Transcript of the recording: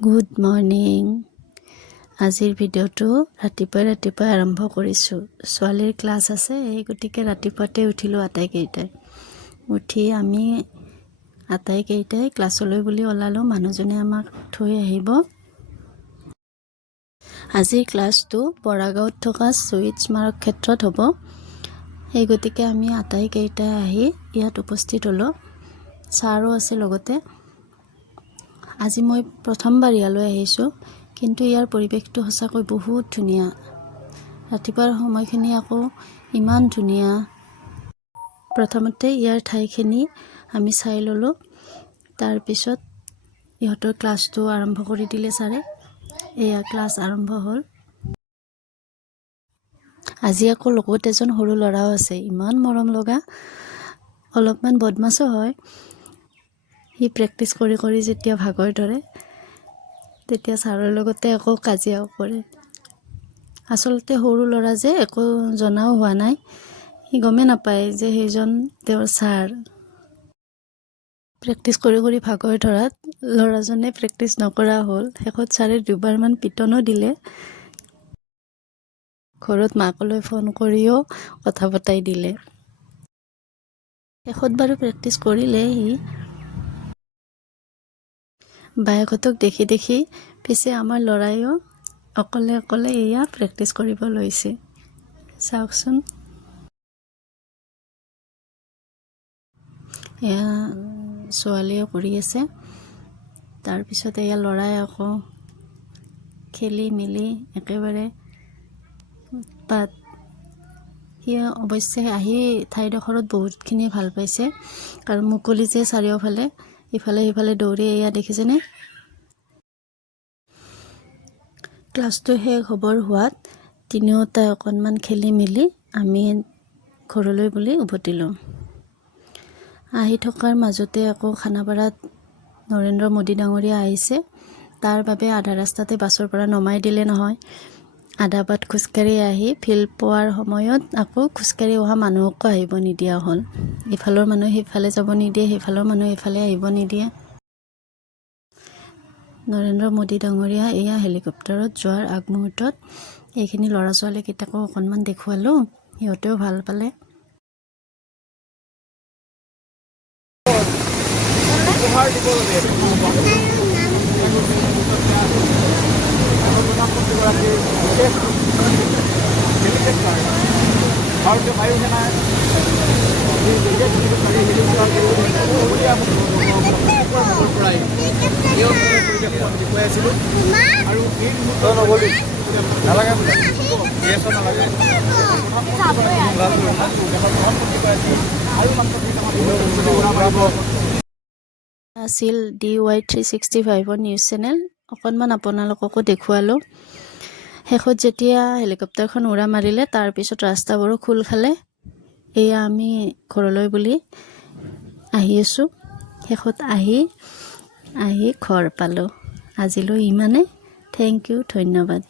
Good morning. আজিৰ ভিডিঅ'টো ৰাতিপুৱাই আৰম্ভ কৰিছোঁ। ছোৱালীৰ ক্লাছ আছে, এই গতিকে ৰাতিপুৱাতে উঠিলোঁ আটাইকেইটাই। উঠি আমি আটাইকেইটাই ক্লাছলৈ বুলি ওলালোঁ। মানুহজনে আমাক থৈ আহিব। আজিৰ ক্লাছটো বৰাগাঁৱত থকা শ্বহীদ স্মাৰক ক্ষেত্ৰত হ'ব। সেই গতিকে আমি আটাইকেইটাই আহি ইয়াত উপস্থিত হ'লোঁ। ছাৰো আছে লগতে। আজি মই প্ৰথমবাৰ ইয়ালৈ আহিছোঁ, কিন্তু ইয়াৰ পৰিৱেশটো সঁচাকৈ বহুত ধুনীয়া। ৰাতিপুৱাৰ সময়খিনি আকৌ ইমান ধুনীয়া। প্ৰথমতে ইয়াৰ ঠাইখিনি আমি চাই ল'লোঁ। তাৰপিছত ইহঁতৰ ক্লাছটো আৰম্ভ কৰি দিলে ছাৰে। এয়া ক্লাছ আৰম্ভ হ'ল। আজি আকৌ লগত এজন সৰু ল'ৰাও আছে, ইমান মৰম লগা, অলপমান বদমাছো হয়। সি প্ৰেক্টিছ কৰি কৰি যেতিয়া ভাগৰ ধৰে, তেতিয়া ছাৰৰ লগতে আকৌ কাজিয়াও কৰে। আচলতে সৰু ল'ৰা যে একো জনাও হোৱা নাই, সি গমেই নাপায় যে সেইজন তেওঁৰ ছাৰ। প্ৰেক্টিছ কৰি কৰি ভাগৰ ধৰাত ল'ৰাজনে প্ৰেক্টিছ নকৰা হ'ল। শেষত ছাৰে দুবাৰমান পিটনো দিলে। ঘৰত মাকলৈ ফোন কৰিও কথা পতাই দিলে। শেষত বাৰু প্ৰেক্টিছ কৰিলে সি। বায়েকহঁতক দেখি দেখি পিছে আমাৰ ল'ৰাইও অকলে অকলে এয়া প্ৰেক্টিছ কৰিব লৈছে। চাওকচোন, এয়া ছোৱালীয়ে কৰি আছে। তাৰপিছত এয়া ল'ৰাই আকৌ খেলি মেলি একেবাৰে উৎপাত। সি অৱশ্যে আহি ঠাইডোখৰত বহুতখিনি ভাল পাইছে, কাৰণ মুকলি যে চাৰিওফালে, ইফালে সিফালে দৌৰি এয়া দেখিছেনে। ক্লাছটো শেষ হ'বৰ হোৱাত তিনিওটাই অকণমান খেলি মেলি আমি ঘৰলৈ বুলি উভতিলোঁ। আহি থকাৰ মাজতে আকৌ খানাপাৰাত নৰেন্দ্ৰ মোদী ডাঙৰীয়া আহিছে। তাৰ বাবে আধা ৰাস্তাতে বাছৰ পৰা নমাই দিলে নহয়। আধা বাট খোজকাঢ়ি আহি ফিল্ড পোৱাৰ সময়ত আকৌ খোজকাঢ়ি অহা মানুহকো আহিব নিদিয়া হ'ল। ইফালৰ মানুহ সিফালে যাব নিদিয়ে, সিফালৰ মানুহ ইফালে আহিব নিদিয়ে। নৰেন্দ্ৰ মোদী ডাঙৰীয়া এয়া হেলিকপ্টাৰত যোৱাৰ আগমুহূৰ্তত এইখিনি ল'ৰা ছোৱালীকেইটাকো অকণমান দেখুৱালোঁ। সিহঁতেও ভাল পালে। ভাৰতীয় বায়ু সেনাৰ পৰাই এই অঞ্চলৰ পৰিৱেশটো আমি দেখুৱাই আছিলোঁ। আৰু এই আছিল DY365 নিউজ চেনেল। অকণমান আপোনালোককো দেখুৱালোঁ। শেষত যেতিয়া হেলিকপ্টাৰখন উৰা মাৰিলে, তাৰপিছত ৰাস্তাবোৰো খোল খালে। এয়া আমি ঘৰলৈ বুলি আহি আছোঁ। শেষত আহি ঘৰ পালোঁ। আজিলৈ ইমানে। থেংক ইউ, ধন্যবাদ।